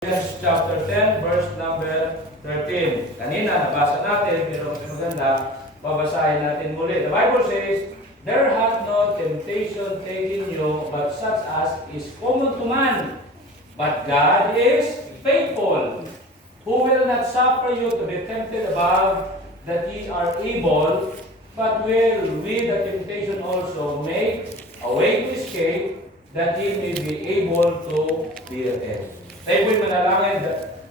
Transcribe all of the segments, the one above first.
Chapter 10, verse number 13. Kanina, nabasa natin, pero maganda, babasahin natin muli. The Bible says, "There hath no temptation taken you, but such as is common to man. But God is faithful, who will not suffer you to be tempted above that ye are able, but will with the temptation also make a way to escape, that ye may be able to bear it." Tayo po'y manalangin.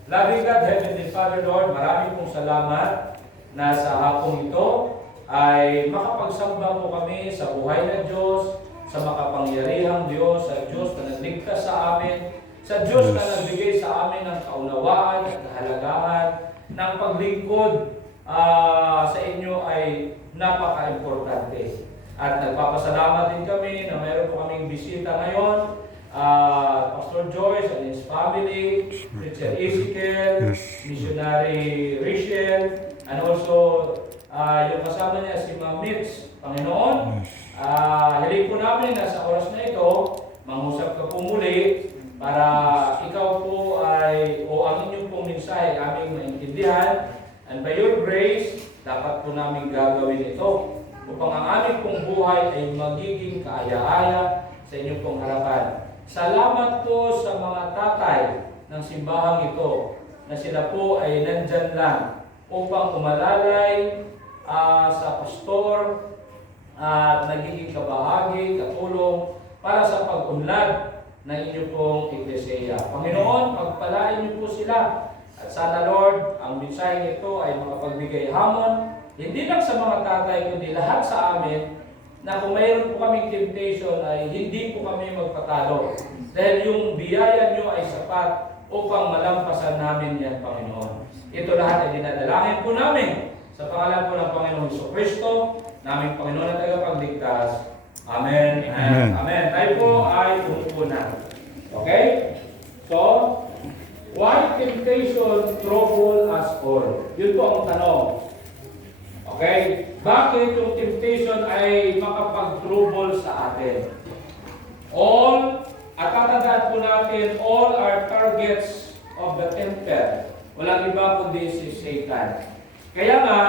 Loving God, Heavenly Father, Lord, maraming pong salamat na sa hapong ito ay makapagsamba po kami sa buhay ng Diyos, sa makapangyarihang Diyos, sa Diyos na nagligtas sa amin, sa Diyos na nagbigay sa amin ng kaunawaan at kahalagahan ng paglingkod sa inyo ay napaka-importante. At nagpapasalamat din kami na mayroon po kaming bisita ngayon, Pastor Joyce and his family, Richard Ezekiel, Missionary Rachel, and also yung kasama niya si Ma'am Mitch. Panginoon, hiling po namin na sa oras na ito, mangusap ka po muli para ikaw po ay, o ang inyong pong mensahe aming maintindihan, and by your grace, dapat po namin gagawin ito upang ang aming pong buhay ay magiging kaaya-aya sa inyong pong harapan. Salamat po sa mga tatay ng simbahang ito na sila po ay nandyan lang upang umalalay sa pastor at nagiging kabahagi, katulong para sa pag-unlad ng inyong pong iglesia. Panginoon, pagpalain niyo po sila at sana Lord, ang mensahe ito ay makapagbigay hamon hindi lang sa mga tatay kundi lahat sa amin na kung mayroon po kaming temptation ay hindi po kami magpatalo. Dahil yung biyaya nyo ay sapat upang malampasan namin yan, Panginoon. Ito lahat ay dinadalangin po namin sa pangalan po ng Panginoon Jesucristo, naming Panginoon at tagapagligtas. Amen and Amen. Tayo po ay umupo na. Okay? So, why temptation trouble us all? Yun po ang tanong. Okay? Bakit yung temptation ay makapag-trouble sa atin? At tatandaan po natin, all are targets of the tempter. Walang iba kundi si Satan. Kaya nga,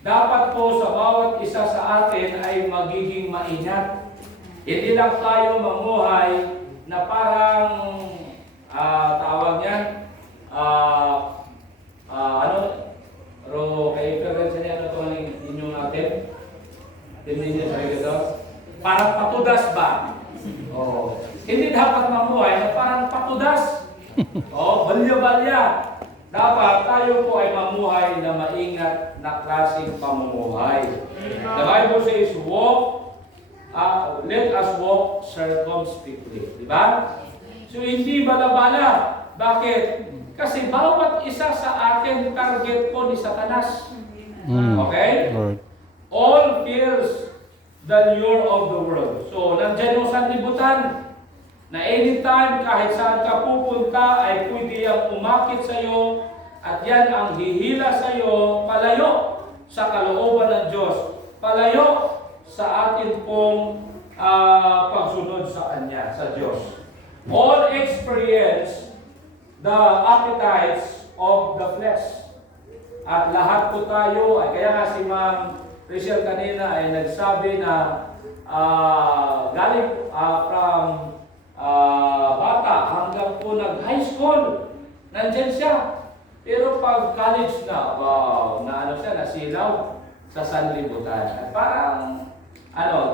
dapat po sa bawat isa sa atin ay magiging maingat. Hindi lang tayo mamuhay na parang, tawag yan, kay Ferenza niya, ano ito ang inyong natin? Hindi niya sa ito? Parang patudas ba? Oh. Hindi dapat mamuhay na parang patudas. Balya-balya. Dapat tayo po ay mamuhay na maingat na klaseng pamumuhay. The Bible says, let us walk circumspectly. Diba? So, hindi bala-bala. Bakit? Kasi bawat isa sa atin target po ni Satanas. Okay? All fears the lure of the world. So, nandiyan yung sanlibutan na anytime, kahit saan ka pupunta, ay pwede yung umakit sa iyo at yan ang hihila sa iyo palayo sa kalooban ng Diyos. Palayo sa atin pong pagsunod sa Kanya, sa Diyos. All experience the appetites of the flesh. At lahat po tayo, kaya nga si Ma'am Rachel kanina ay nagsabi na galing from bata hanggang po nag-high school, nandyan siya. Pero pag college na, nasilaw sa sanlibutan. At parang,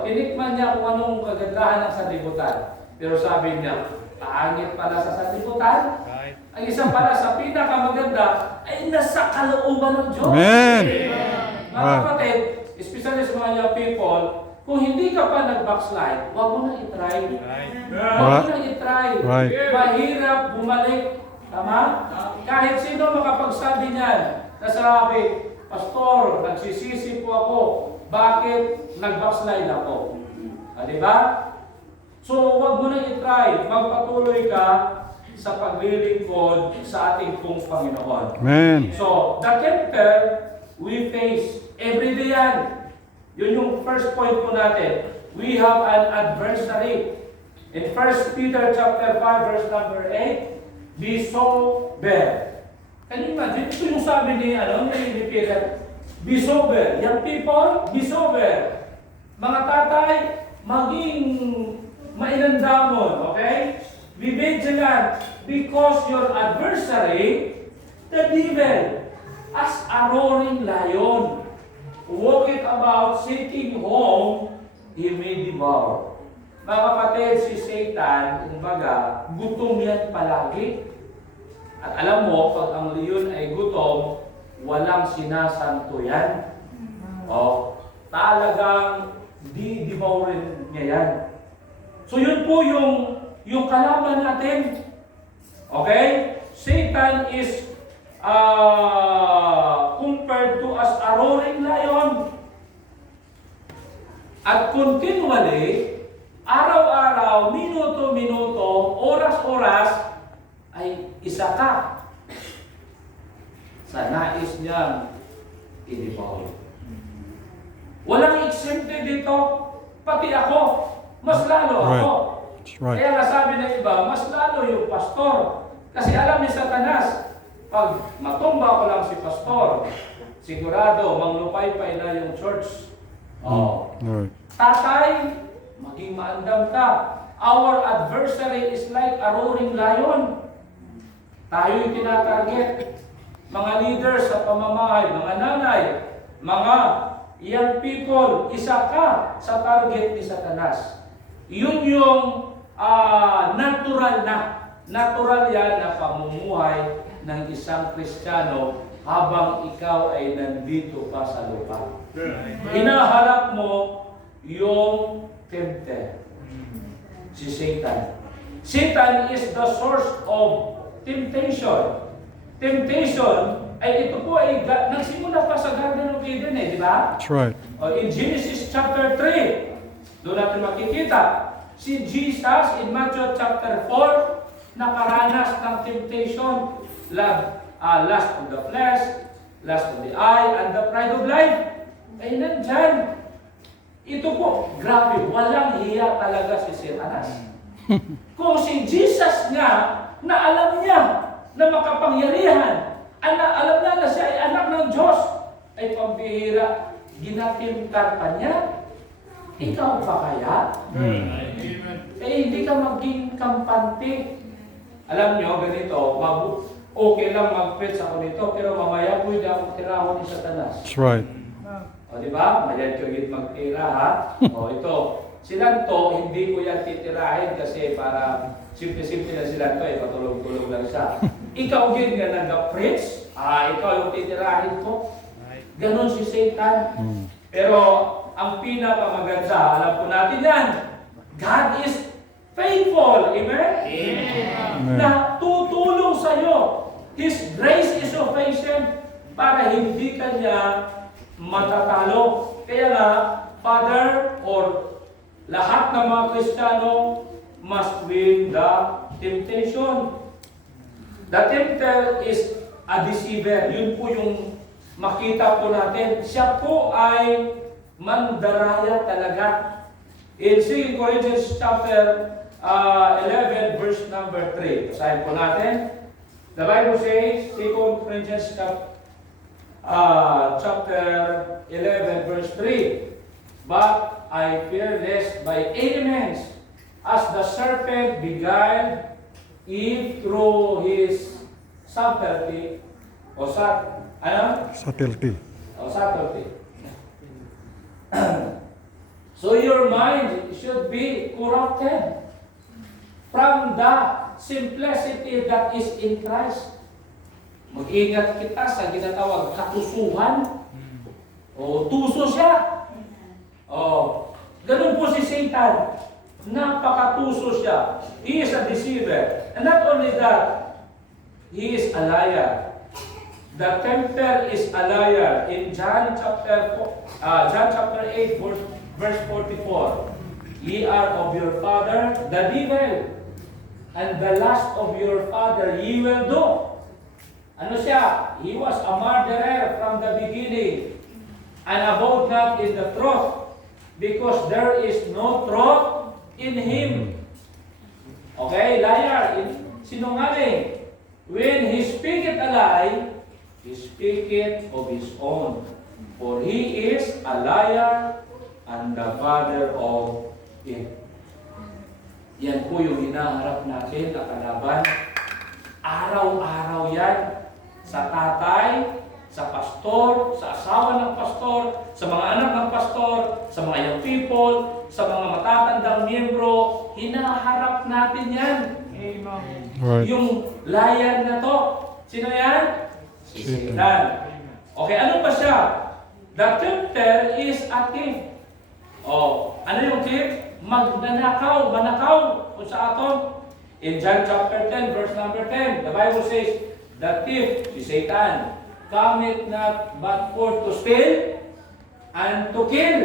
tinikman niya kung anong kagandahan ng sanlibutan. Pero sabi niya, pangit pala sa sanlibutan. Ang isa pala sa pinakamaganda ay nasa kalooban ng Diyos. Amen. Mga kapatid, especially sa mga young people, kung hindi ka pa nag-backslide, huwag mo na i-try. Huwag mo na i-try. Mahirap bumalik. Tama? Kahit sino makapagsabi niyan, nasabi, Pastor, nagsisisi po ako. Bakit nag-backslide ako? Diba? So, huwag mo na i-try. Magpatuloy ka sa paglilingkod sa ating pong Panginoon. Amen. So, the tempter we face every day yan. Yun yung first point po natin. We have an adversary. In 1 Peter chapter 5 verse number 8, be sober. Can you imagine? Ito yung sabi ni Peter. Be sober. Young people, be sober. Mga tatay, maging mainandamon, okay? Be vigilant because your adversary, the devil, as a roaring lion, walketh about seeking whom he may devour. Mga kapatid, si Satan, kumbaga, gutom yan palagi. At alam mo, pag ang leon ay gutom, walang sinasanto yan. O, talagang di-devourin niya yan. So yun po yung kalaban natin. Okay? Satan is compared to as a roaring lion. At continually, araw-araw, minuto-minuto, oras-oras, ay isa ka sa nais niyang i-devour. Walang exempted dito, pati ako, mas lalo ako. Right. Kaya nga sabi ng iba, mas lalo yung pastor. Kasi alam ni Satanas, pag matumba ko lang si pastor, sigurado, manglupay-pay na yung church. Oh. Right. Tatay, maging maandam ka. Our adversary is like a roaring lion. Tayo yung tinatarget. Mga leaders sa pamamahay, mga nanay, mga young people, isa ka sa target ni Satanas. Yun yung natural yan na pamumuhay ng isang Kristiyano habang ikaw ay nandito pa sa lupa. Hinaharap mo yung tempter, si Satan. Satan is the source of temptation. Temptation ay ito po ay nagsimula pa sa Garden of Eden di ba? That's right. In Genesis chapter 3, doon natin makikita si Jesus in Matthew chapter 4 nakaranas ng temptation, lust of the flesh, lust of the eye, and the pride of life. Ay nandyan. Ito po, grabe, walang hiya talaga si Satanas. Kung si Jesus nga, na alam niya na makapangyarihan, alam na siya ay anak ng Diyos, ay pambihira, ginatimtar pa niya, ikaw pa kaya? Hindi ka maging kampante. Alam niyo, ganito, okay lang mag-preach ako nito, pero mamaya po hindi ako tirahon ni Satanas. That's right. O, di ba? Mayan ko yun magtira, ha? O, ito. Silang to, hindi ko yan titirahin kasi para simple-simple na silang to, patulog-tulog lang siya. Ikaw yun nga nag-preach, ikaw yung titirahin ko. Ganon si Satan. Pero, ang pinakamaganda, alam po natin yan, God is faithful. Amen? Amen. Na tutulong sa'yo. His grace is sufficient para hindi ka niya matatalo. Kaya nga, Father, or lahat ng mga Kristiyano must win the temptation. The tempter is a deceiver. Yun po yung makita po natin. Siya po ay mandaraya talaga. In 2 Corinthians chapter 11 verse number 3. Basahin po natin. The Bible says, 2 Corinthians chapter 11 verse 3. But I fear lest by any means, as the serpent beguiled Eve through his subtlety, Subtlety. subtlety. So your mind should be corrupted from the simplicity that is in Christ. Mag-ingat kita sa ginatawag katusuhan. O, tuso siya. O, ganun po si Satan. Napakatuso siya. He is a deceiver. And not only that, he is a liar. The tempter is a liar. In John chapter 8, verse 44, ye are of your father, the devil, and the lust of your father ye will do. Ano siya? He was a murderer from the beginning, and abode not in the truth, because there is no truth in him. Okay, liar, sinungaling. When he speaketh a lie, he speaketh of his own. For he is a liar and the father of it. Yan po yung hinaharap natin na kalaban. Araw-araw yan. Sa tatay, sa pastor, sa asawa ng pastor, sa mga anak ng pastor, sa mga young people, sa mga matatandang miyembro, hinaharap natin yan. Amen. Right. Yung liar na to, sino yan? Si Satan. Okay, ano pa siya? The tempter is a thief. Oh, ano yung thief? Magnanakaw, manakaw kung sa aton. In John chapter 10, verse number 10, the Bible says, the thief, si Satan, cometh not but for to steal, and to kill,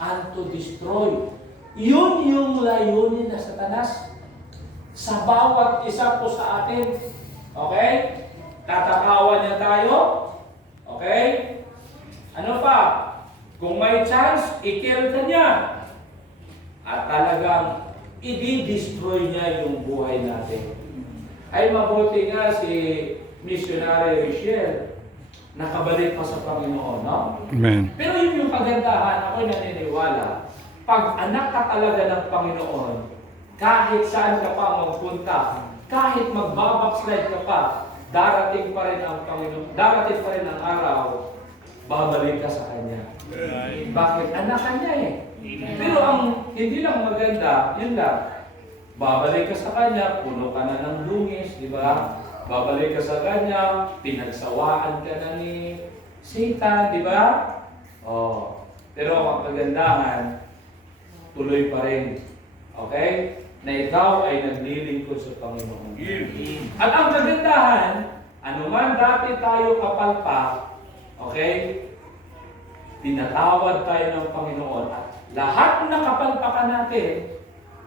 and to destroy. Yun yung layunin na Satanas sa bawat isa po sa atin. Okay? Tatakawan niya tayo. Okay? Ano pa? Kung may chance, i-kill ka niya. At talagang i-destroy niya yung buhay natin. Ay mabuti nga si Missionary Richelle, nakabalik pa sa Panginoon, no? Amen. Pero yun yung kagandahan, ako'y naniniwala. Pag anak ka talaga ng Panginoon, kahit saan ka pa magpunta, kahit magbabackslide ka pa, darating pa rin ang Panginoon, darating pa rin ang araw, babalik ka sa Kanya. Bakit? Anak ka niya eh. Pero ang hindi lang maganda, yun lang. Babalik ka sa Kanya, puno ka na ng dungis, di ba? Babalik ka sa Kanya, pinagsawaan ka na ni Satan, di ba? Oh. Pero ang kagandahan, tuloy pa rin. Okay? Na ikaw ay naglilingkod sa Panginoon. At ang kagandahan, anuman dati tayo kapalpak, okay? Pinatawad tayo ng Panginoon. At lahat na kapalpakan natin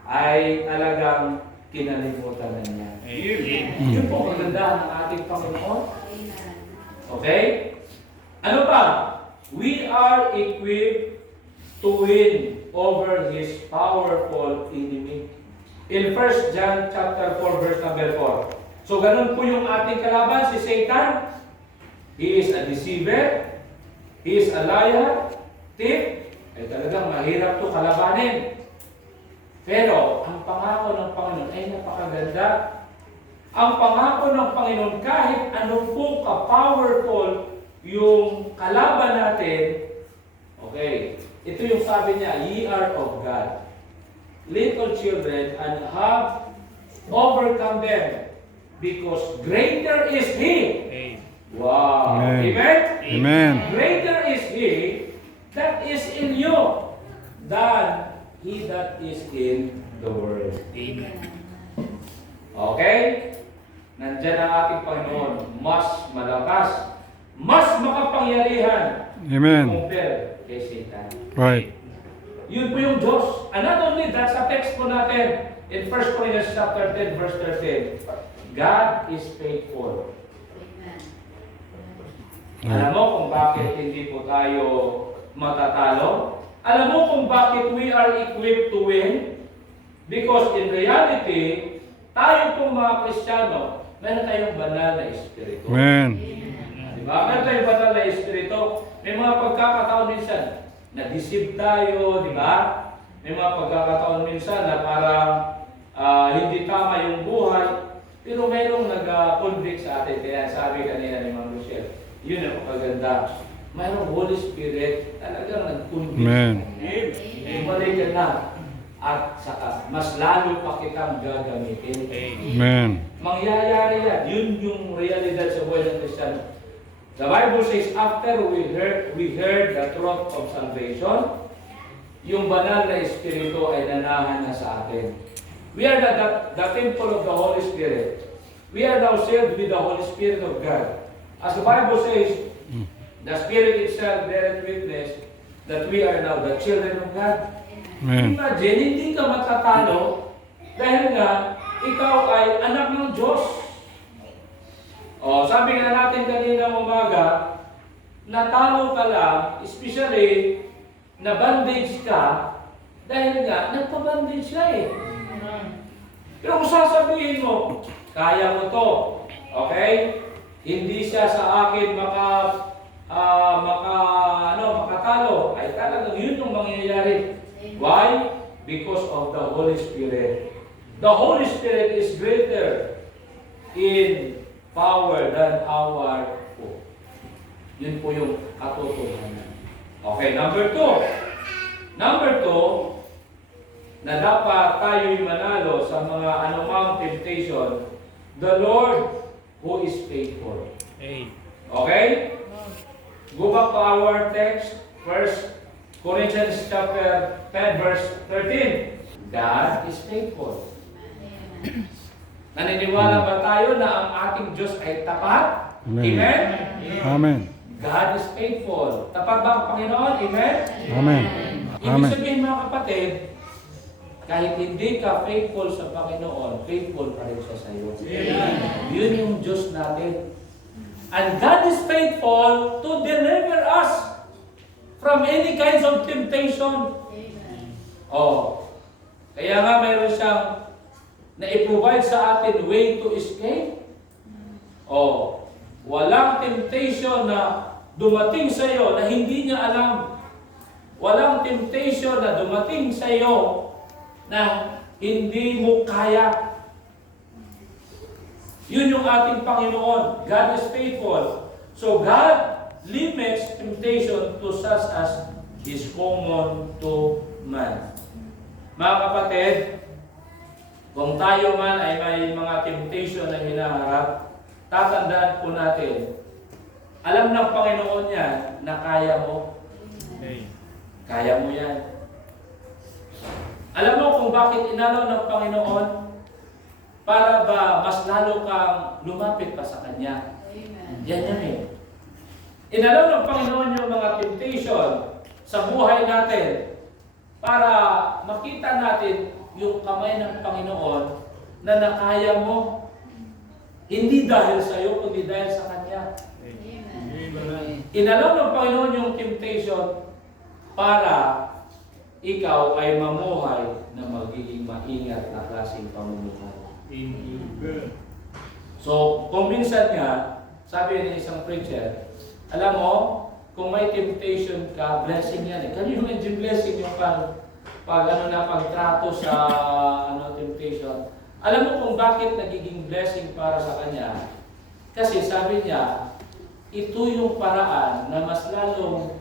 ay talagang kinalimutan na niya. Yun po ang kagandahan ng ating Panginoon. Okay? Ano pa? We are equipped to win over His powerful enemy. In 1 John chapter 4, verse number 4. So, ganun po yung ating kalaban, si Satan. He is a deceiver. He is a liar. Thief. Ay talagang mahirap to kalabanin. Pero, ang pangako ng Panginoon ay napakaganda. Ang pangako ng Panginoon, kahit ano po ka-powerful yung kalaban natin, okay, ito yung sabi niya, ye are of God, little children, and have overcome them, because greater is He. Wow. Amen. Amen? Amen. Greater is He that is in you than he that is in the world. Okay? Nandiyan ang ating Panginoon, mas malakas, mas makapangyarihan Amen. compare kay Satan. Right. Yun po yung Diyos. And not only that, sa text po natin, in 1 Corinthians chapter 10, verse 13, God is faithful. Alam mo kung bakit hindi po tayo matatalo? Alam mo kung bakit we are equipped to win? Because in reality, tayo pong mga Kristiyano, meron tayong banal na espiritu. Amen. Diba? Meron tayong banal na espiritu. May mga pagkakataon minsan, na-deceive tayo, di ba? May mga pagkakataon minsan na parang hindi tama yung buhay, pero mayroong nag-convict sa atin. Kaya sabi kanina ni Ma'am Luciel, yun ang pagkaganda. Mayroong Holy Spirit talagang nag-convict. Amen. Bumalik ka na. At saka, mas lalo pa kitang gagamitin. Amen. Mangyayari yan. Yun yung realidad sa buhay ng Kristiyano. The Bible says, after we heard the truth of salvation, yung banal na espiritu ay nanahan na sa atin. We are the temple of the Holy Spirit. We are now sealed with the Holy Spirit of God. As the Bible says, the Spirit itself beareth witness that we are now the children of God. Amen. Imagine, hindi ka matatalo dahil nga ikaw ay anak ng Diyos. O, sabi nga natin kanina umaga, natalo ka lang, especially na bandage ka, dahil nga nagpa-bandage ka eh. Pero kung sasabihin mo, kaya mo to, Okay? Hindi siya sa akin makatalo. Ay talagang yun yung mangyayari. Why? Because of the Holy Spirit. The Holy Spirit is greater in power than our foe. Yun po yung katotohanan. Okay, number two, na dapat tayo'y manalo sa mga anumang temptation, the Lord who is faithful. Okay? Go back to our text, 1 Corinthians chapter 10, verse 13. God is faithful. Naniniwala ba tayo na ang ating Diyos ay tapat? Amen. Amen? Amen. God is faithful. Tapat ba ang Panginoon? Amen? Amen. Ibig Amen. sabihin mga kapatid, kahit hindi ka faithful sa Panginoon, faithful pa rin siya sa iyo. Yun yung Diyos natin. And God is faithful to deliver us from any kinds of temptation. Oh, kaya nga mayroon siyang na-provide sa atin way to escape. Oh, walang temptation na dumating sa iyo na hindi niya alam. Walang temptation na dumating sa iyo na hindi mo kaya. Yun yung ating Panginoon. God is faithful. So God limits temptation to such as is common to man. Mga kapatid, kung tayo man ay may mga temptation na hinaharap, tatandaan po natin, alam ng Panginoon yan na kaya mo. Kaya mo yan. Alam mo kung bakit inalaw ng Panginoon? Para ba mas lalo kang lumapit pa sa Kanya. Yan yan eh. Inalaw ng Panginoon yung mga temptation sa buhay natin para makita natin yung kamay ng Panginoon na nakaya mo. Hindi dahil sa iyo, kundi dahil sa Kanya. Inalaw ng Panginoon yung temptation para ikaw ay mamuhay na magiging maingat na klaseng pamumuhay. So, kung minsan nga, sabi ng isang preacher, alam mo, kung may temptation ka, blessing yan eh. Can you imagine blessing yung pagtrato sa temptation? Alam mo kung bakit nagiging blessing para sa kanya? Kasi sabi niya, ito yung paraan na mas lalong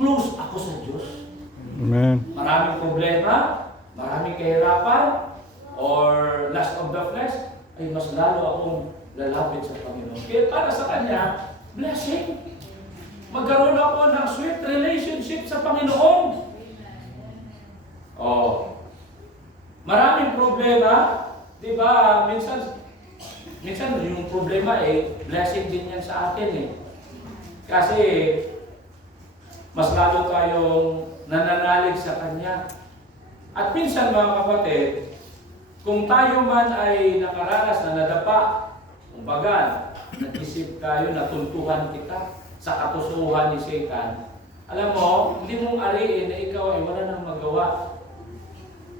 close ako sa Diyos. Amen. Maraming problema, maraming kahirapan, or lust of the flesh, ay mas lalo akong lalapit sa Panginoon. Kaya para sa Kanya, blessing. Magkaroon ako ng sweet relationship sa Panginoon. Oh. Maraming problema, di ba? Minsan yung problema blessing din yan sa atin eh. Kasi mas lalo tayong nananalig sa Kanya. At minsan mga kapatid, kung tayo man ay nakaranas na nadapa, kumbaga, nag-isip tayo, natuntuhan kita sa katusuhan ni Satan, alam mo, hindi mong ariin na ikaw ay wala nang magawa.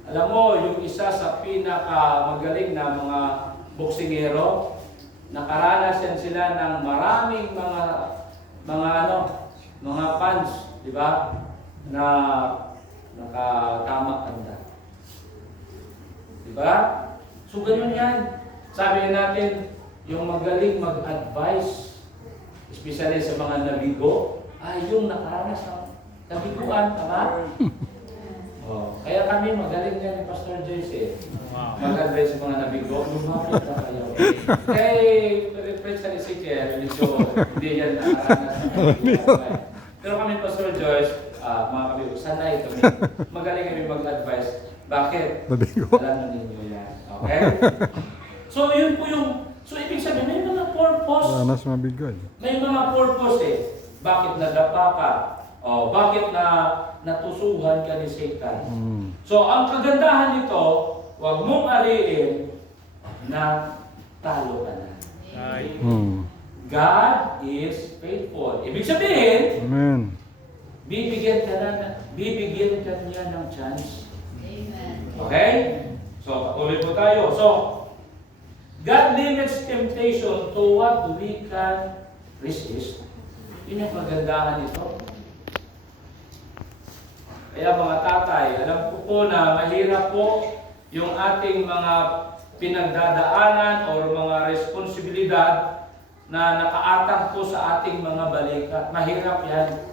Alam mo, yung isa sa pinakamagaling na mga boksingero, nakaranas yan sila ng maraming mga punch, di ba? Na nakatama kanda. Diba? So, ganun yan. Sabi natin, yung magaling mag-advise, especially sa mga nabigo, ay yung nakaranas ng nabiguan, tama? Oh, kaya kami magaling yan ni Pastor Joyce eh. Mag-advise sa mga nabigo, lumapit na kayo. Kay Prince Alicia, medyo hindi yan nakaranas ng nabigo. Pero kami Pastor Joyce, mga kabigo, sanay kami. Magaling kami mag-advise. Bakit? Nabigo. Alam na ninyo yan. Okay? So, yun po yung... So, ibig sabihin, may mga purpose. Mas mabigay. May mga purpose eh. Bakit nadapa ka? O, bakit natusuhan ka ni Satan? So, ang kagandahan nito, huwag mong ariin na talo ka na. God is faithful. Ibig sabihin, Amen. bibigyan ka niya ng chance. Okay? So, patuloy po tayo. So, God limits temptation to what we can resist. Yun yung kagandahan nito. Kaya mga tatay, alam ko po na mahirap po yung ating mga pinagdadaanan o mga responsibilidad na nakaatang po sa ating mga balikat. Mahirap yan.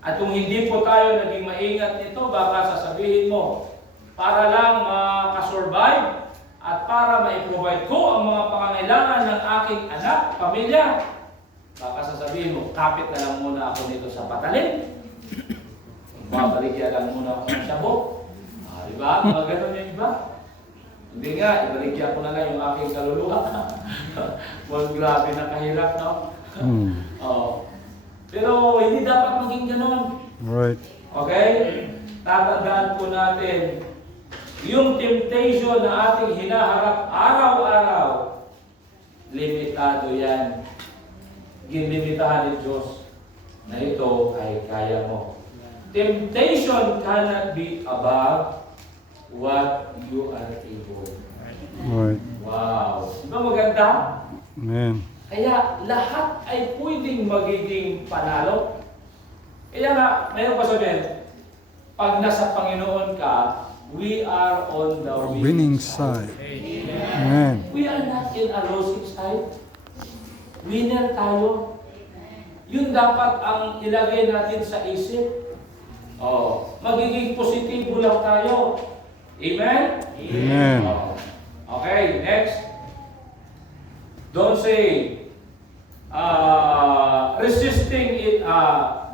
At kung hindi po tayo naging maingat nito, baka sasabihin mo, para lang makasurvive at para ma-provide ko ang mga pangangailangan ng aking anak, pamilya, baka sasabihin mo, kapit na lang muna ako nito sa patalim. Babaligyan lang muna ako ng sabok. Diba? Mga ganun yung iba. Hindi nga, ibaligyan ko na lang yung aking kaluluwa. Well, grabe na kahirap, no? Pero hindi dapat maging ganun. Right. Okay? Tatandaan po natin, yung temptation na ating hinaharap araw-araw, limitado yan. Ginlimitahan ni Diyos na ito ay kaya mo. Temptation cannot be above what you are able. Right. Wow. Di ba maganda? Amen. Kaya lahat ay pwedeng magiging panalo. Kaya nga, mayroon pa sabihin, pag nasa Panginoon ka, we are on the Winning side. Amen. We are not in a losing side. Winner tayo. Yun dapat ang ilagay natin sa isip. Magiging positibo lang tayo. Amen? Amen. Okay, next. Don't say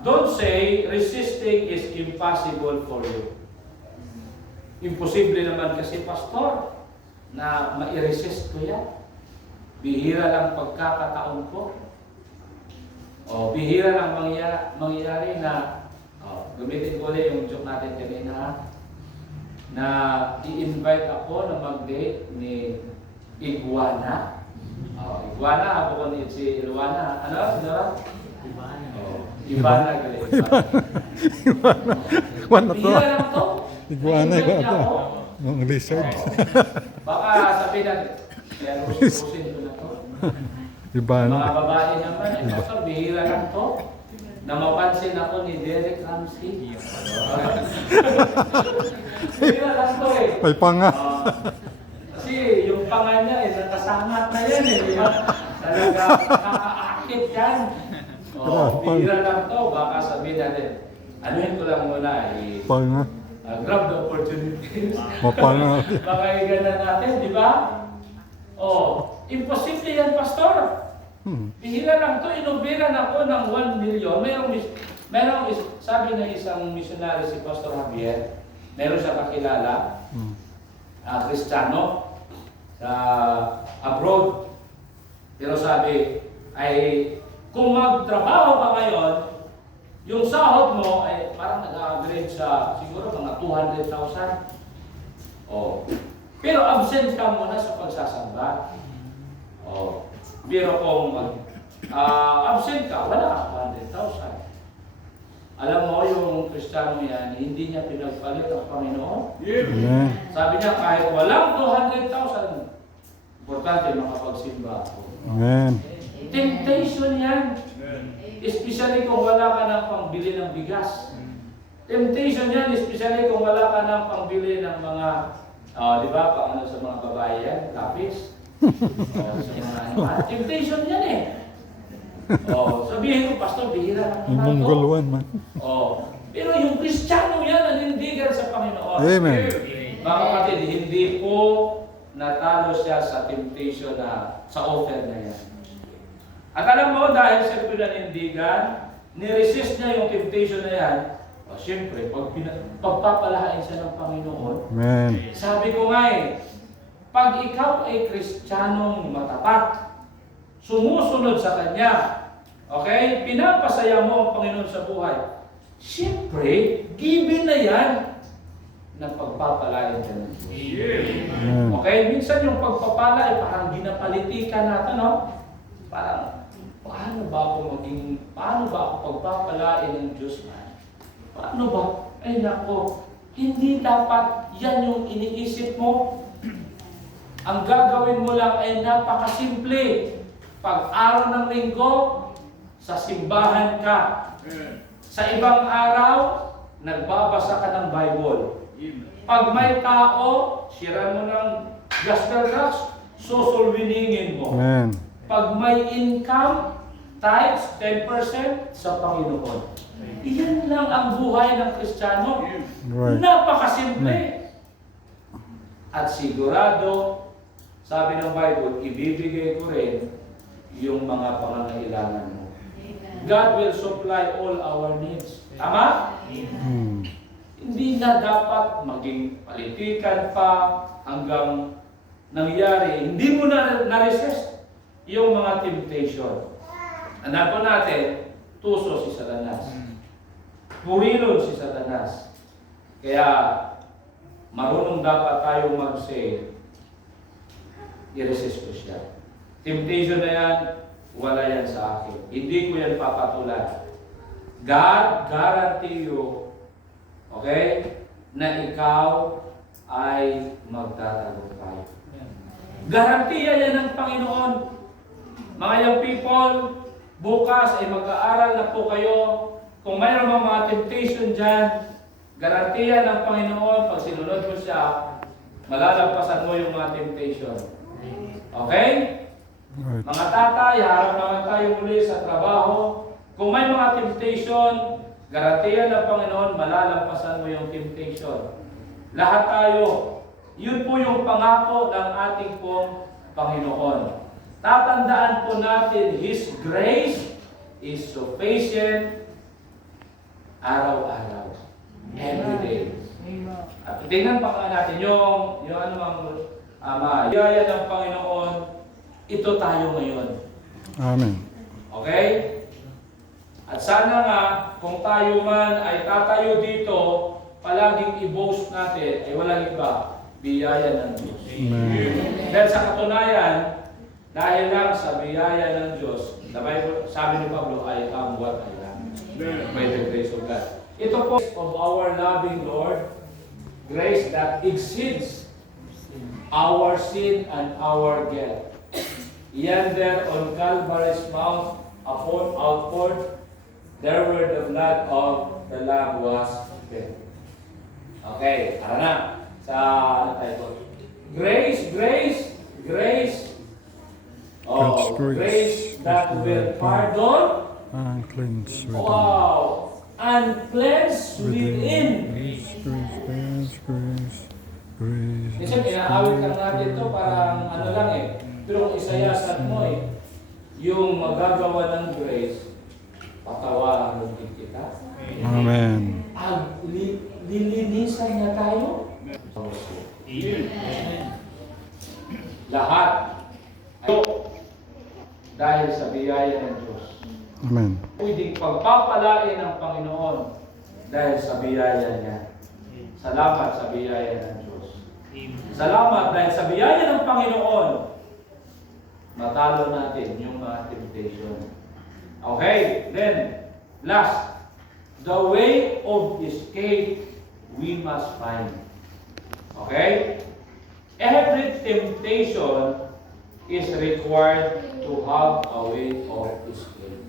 don't say resisting is impossible for you. Imposible naman kasi, pastor, na ma-resist ko yan. Bihira lang pagkakataon ko. Bihira lang mangyari na gamitin ko ulit yung joke natin kanina na i-invite ako na mag-date ni Iguana. Iguana, ako ko ni si Iguana. Ano? Iguana. Iguana to. Bihira lang to. Iguana I-invite ko niya ito. ako. Mga lizard. Baka sabihin natin, kaya rusin ko na to. Iguana. Mga babae naman, pastor, bihira lang to. Na mapansin ako ni Derek Ramsey. Bihira lang to eh. May panga. Kasi yung panga niya eh, nakasangat na yan eh. Di ba? Talaga, nakakaakit yan. Bihira lang to, baka sabihin natin, anuhin ko lang muna eh. Panga. Grab the opportunities. Mapanga. Baka igana natin, di ba? Imposible yan, pastor. Bihira lang to, inubiran ako ng 1 million. Merong sabi ng isang missionary si Pastor Javier, meron siya kakilala, Kristiyano, sa abroad. Pero sabi, ay kung magtrabaho ka ngayon, yung sahod mo ay parang nag-average sa siguro mga 200,000. Pero absent ka muna sa pagsasamba. Pero kung absent ka, wala ka 200,000. Alam mo, yung Kristiyano yan, hindi niya pinagpalit ang Panginoon. Amen. Sabi niya, kahit walang 200,000, importante makapagsimba ako. Amen. Temptation yan. Especially kung wala ka ng pangbili ng bigas. Temptation yan, especially kung wala ka ng pangbili ng mga, di ba, paano sa mga babae yan, lapis. Temptation yan eh. Sabihin ko, pastor, bihira lang Yung naman to. Mongolwan man. Pero yung Kristiyano yan, nanindigan sa Panginoon. Amen. Mga kapatid, hindi po natalo siya sa temptation na sa offer na yan. At alam mo, dahil siya pinanindigan, niresist niya yung temptation na yan, siyempre, pagpapalahain siya ng Panginoon. Amen. Sabi ko nga eh, pag ikaw ay Kristiyanong matapat, sumusunod sa Kanya, okay, pinapasaya mo ang Panginoon sa buhay, siyempre, given na yan na pagpapalain ka ng Diyos. Okay, minsan yung pagpapala ay parang ginapalitikan natin, no? Parang, paano ba ako pagpapalain ng Diyos man? Paano ba? Ay nako, hindi dapat yan yung iniisip mo. Ang gagawin mo lang ay napakasimple. Pag-araw ng linggo, sa simbahan ka. Sa ibang araw, nagbabasa ka ng Bible. Pag may tao, sira mo ng gospel tracts, susulwiningin mo. Amen. Pag may income, tithes, 10% sa Panginoon. Iyan lang ang buhay ng Kristiyano. Right. Napakasimple. At sigurado, sabi ng Bible, ibibigay ko rin yung mga pangangailangan mo. God will supply all our needs. Tama? Mm. Hindi na dapat maging politikan pa hanggang nangyari. Hindi mo na-resist yung mga temptation. Anak po natin, tuso si Satanas. Purilon si Satanas. Kaya, marunong dapat tayo mag-say, i-resist ko siya. Temptation na yan, wala yan sa akin. Hindi ko yan papatulan. God guarantee you, okay, na ikaw ay magtatagumpay. Garantiya yan ng Panginoon. Mga young people, bukas ay mag-aaral na po kayo. Kung mayroon mga temptation dyan, garantiya ng Panginoon, pag sinunod mo siya, malalampasan mo yung mga temptation. Okay? Right. Mga tatay, harap naman tayo muli sa trabaho. Kung may mga temptation, garantiya ng Panginoon, malalampasan mo yung temptation. Lahat tayo, yun po yung pangako ng ating pong Panginoon. Tatandaan po natin, His grace is sufficient araw-araw. Every day. At tingnan pa nga natin yung ano mang biyaya ng Panginoon, ito tayo ngayon. Amen. Okay? At sana nga, kung tayo man ay tatayo dito, palaging i-boast natin ay walang iba, biyaya ng Diyos. Amen. Dahil sa katunayan, dahil lang sa biyaya ng Diyos, the Bible, sabi ni Pablo, I am what I am. By the grace of God. Ito po of our loving Lord, grace that exceeds our sin and our guilt. Yonder on Calvary's Mount, upon outward, there where the blood of the Lamb was shed. Okay, tara na. Sa ano tayo? Grace, grace, grace. Oh, God's grace. grace that will pardon. And cleanse within. Wow! And cleanse within. Grace, grace, grace, grace, grace. Minsan inaawit lang natin ito parang ano lang eh. Pero kung isayasat mo eh, yung magagawa ng grace, patawarin din kita. Amen. Ang lilinisan niya tayo. Lahat. Ito, dahil sa biyaya ng Diyos. Amen. Pwedeng pagpapalain ng Panginoon dahil sa biyaya niya. Salamat sa biyaya ng Diyos. Salamat dahil sa biyaya ng Panginoon, matalo natin yung mga temptation. Okay, then, last, the way of escape we must find. Okay? Every temptation is required to have a way of escape.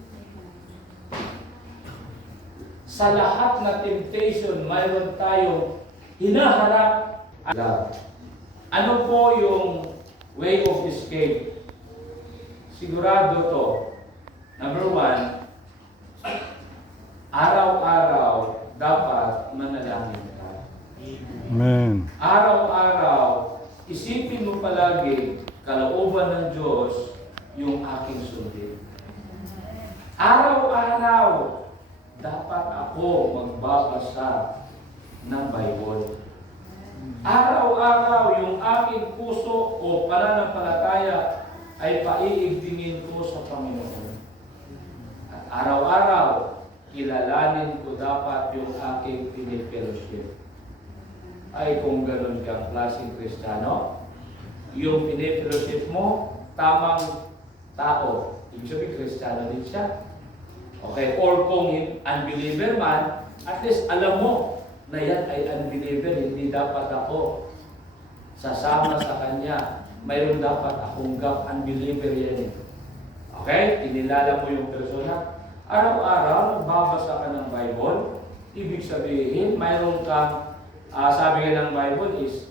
Sa lahat na temptation, mayroon tayong hinaharap. Ano po yung way of escape? Sigurado to. Number one, araw-araw dapat manalangin ka. Amen. Araw-araw, isipin mo palagi, kalooban ng Diyos, yung aking sundin. Araw-araw, dapat ako magbabasa ng Bible. Araw-araw, yung aking puso o pananampalataya ay paiigtingin ko sa Panginoon. At araw-araw, kilalanin ko dapat yung aking pinipellowship. Ay kung ganun kang klaseng Kristiyano, yung pinipellowship mo, tamang tao. Ibig sabihin, Kristiyano din siya. Okay, or kung unbeliever man, at least alam mo na yan ay unbeliever, hindi dapat ako sasama sa kanya mayroon dapat akong gap unbeliever yan. Okay? Kinilala mo yung persona. Araw-araw, magbabasa ka ng Bible. Ibig sabihin, mayroon ka, sabi nga ng Bible is,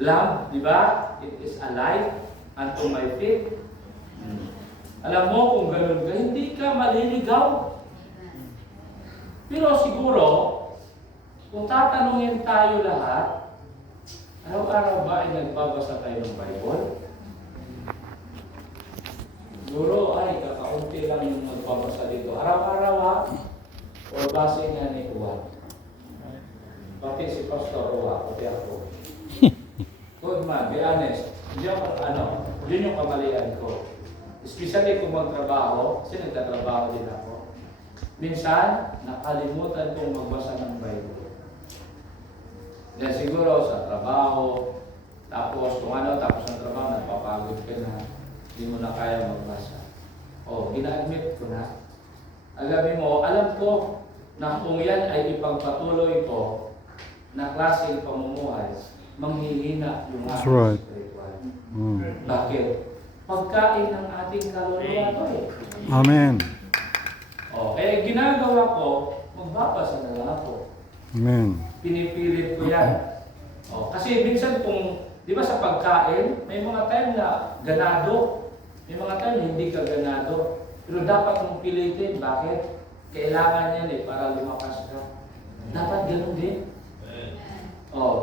love, di ba? It is a light unto my feet. Alam mo kung ganun ka, hindi ka maliligaw. Pero siguro, kung tatanungin tayo lahat, araw-araw ba ay nagbabasa tayo ng Bible? Siguro ay kakaunti lang yung magbabasa dito. Araw-araw ha? O base nga ni Juan. Pati si Pastor Juan, pati ako. Good man, be honest. Yun yung kamalian ko. Especially kung magtrabaho, kasi nagtatrabaho din ako. Minsan, nakalimutan kong magbasa ng Bible. Then siguro sa trabaho, tapos kung tapos ng trabaho, nagpapagod ka na, hindi mo na kaya magbasa. Gina-admit ko na. Alam ko na kung yan ay ipagpatuloy ko na klaseng pamumuhay, manghihina yung That's aking right. spiritual. Mm. Bakit? Pagkain ng ating kaluluwa to Amen. Ginagawa ko, magbabasa na lang ako. Amen. Pinipilit ko yan. Kasi minsan kung, di ba sa pagkain, may mga time na ganado. May mga time na hindi ka ganado. Pero dapat mong pilitin. Bakit? Kailangan yan para lumakas ka. Dapat ganun din.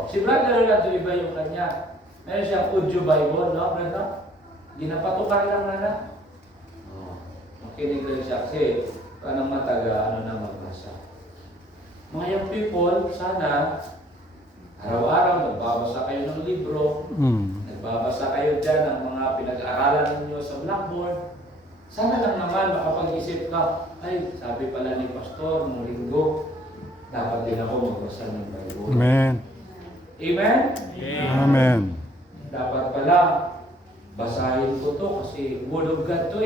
Si Brother Rolando, iba yung kanya. Meron siyang audio Bible, no? Brother? Ginapatukar lang na. Makinig lang siya kasi parang mataga, magbasa. Mga young people, sana araw-araw nagbabasa kayo ng libro, nagbabasa kayo dyan ng mga pinag-aaralan ninyo sa blackboard. Sana lang naman makapag-isip ka, ay, sabi pala ni Pastor, nung linggo, dapat din ako magbasa ng Bible. Amen. Amen? Amen. Dapat pala, basahin ko to kasi Word of God to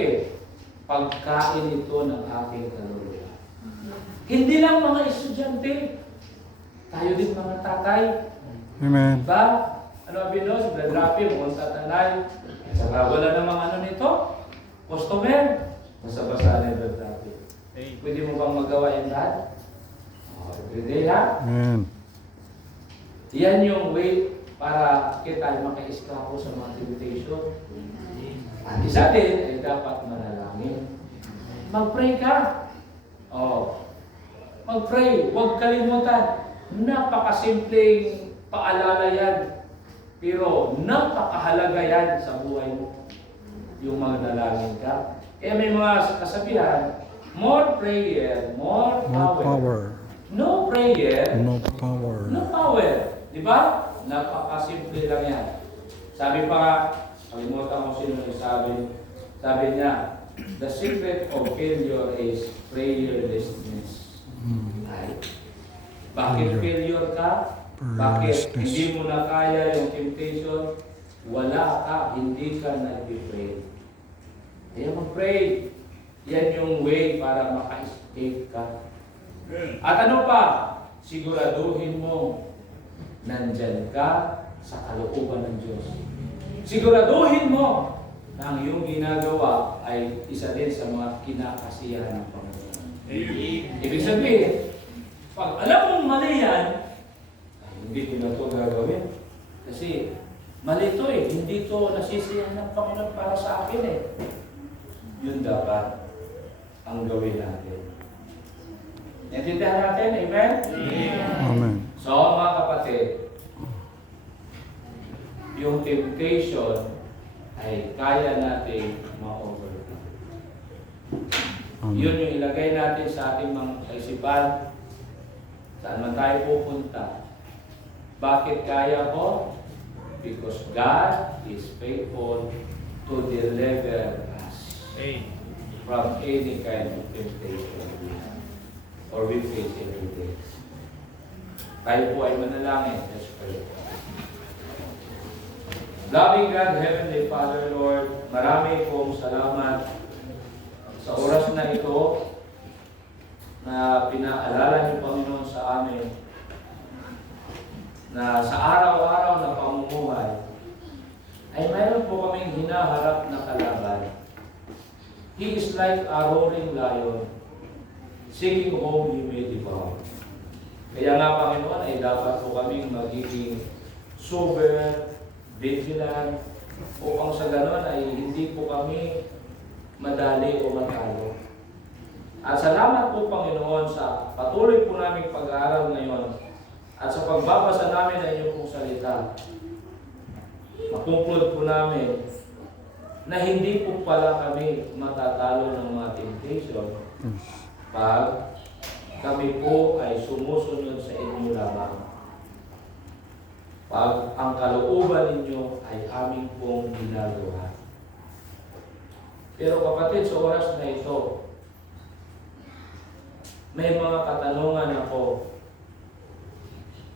Pagkain ito ng aking kaluluwa. Hindi lang mga estudyante, tayo din mga tatay. Amen. Diba? Binos, Bradrapi, mga tatanay. Saka wala namang nito, customer. Basa-basa na yung Bradrapi. Pwede mo bang magawa yung dad? Everyday ha? Amen. Yan yung way para kita ay maka-escapo sa mga temptation. At isa din ay dapat manalangin. Mag-pray ka. Mag-pray. Huwag kalimutan. Napakasimpleng paalala yan. Pero napakahalaga yan sa buhay mo. Yung magdalangin ka. May mga kasabihan, more prayer, more No power. power. No prayer, No power. no power. Diba? Napakasimple lang yan. Sabi pa, kalimutan ko sino yung sabi niya, the secret of failure is prayerlessness. Ay, bakit failure ka? Bakit hindi mo na kaya yung temptation? Wala ka, hindi ka nag-pray. Kaya mag-pray. Yan yung way para maka-escape ka. At ano pa? Siguraduhin mo nandyan ka sa kalooban ng Diyos. Siguraduhin mo na ang iyong ginagawa ay isa din sa mga kinakasiyahan ng Panginoon. Ibig sabihin, pag alam mong mali yan, ay hindi ko na ito gagawin. Kasi mali ito hindi ito nasisiyahan ng Panginoon para sa akin Yun dapat ang gawin natin. Naintindihan natin? Amen? Amen. So, mga kapatid, yung temptation ay kaya natin ma-overcome. Yun yung ilagay natin sa ating mga kaisipan. Saan man tayo pupunta. Bakit kaya ko? Because God is faithful to deliver us from any kind of temptation or we face every day. Tayo po ay manalangin. Let's pray. Loving God, Heavenly Father, Lord, marami pong salamat sa oras na ito na pinaalala niyo, Panginoon, sa amin na sa araw-araw na pamumuhay ay mayroon po kaming hinaharap na kalaban. He is like a roaring lion, seeking whom he may devour. Kaya nga, Panginoon, ay dapat po kaming magiging sober, vigilant, upang sa ganon ay hindi po kami madali o matalo. At salamat po, Panginoon, sa patuloy po naming pag-aaral ngayon at sa pagbabasa namin ng inyong pong salita. Makonklud po namin na hindi po pala kami matatalo ng mga temptation pag kami po ay sumusunod sa inyo lamang. Pag ang kalooban ninyo ay aming pong ginagawa. Pero kapatid, sa oras na ito, may mga katanungan ako.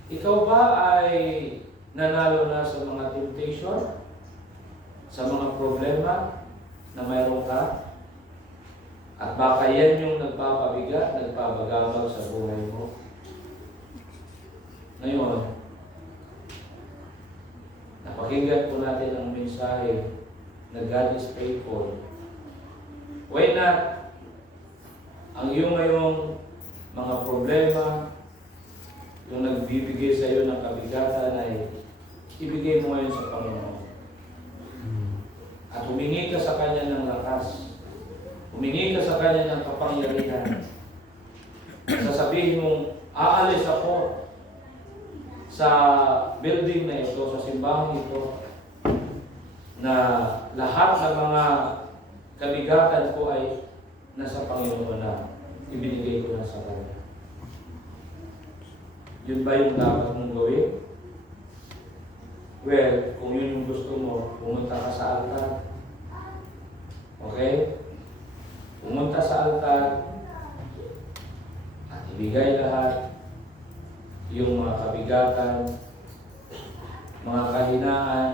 Ikaw ba ay nanalo na sa mga temptation? Sa mga problema na mayroon ka? At baka yan yung nagpapabigat, nagpapagamag sa buhay mo? Ngayon, napakinggan po natin ang mensahe na God is faithful. Why not? Ang iyong ngayong mga problema, yung nagbibigay sa iyo ng kabigatan ay ibigay mo ngayon sa Panginoon. At humingi ka sa Kanya ng lakas. Humingi ka sa Kanya ng kapangyarihan. Sasabihin mong, aalis ako sa building na ito, sa simbahan ito, na lahat ng mga kabigatan ko ay nasa Panginoon na. Ibinigay ko na sa Kanya. Yun ba yung dapat mong gawin? Well, kung yun yung gusto mo, pumunta ka sa altar. Okay? Pumunta sa altar at ibigay lahat yung mga kabigatan, mga kahinaan,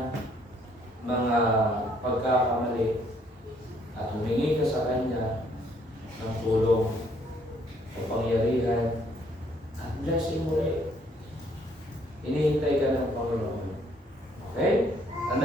mga pagkakamali, at humingi ka sa Kanya ng tulong, kapangyarihan,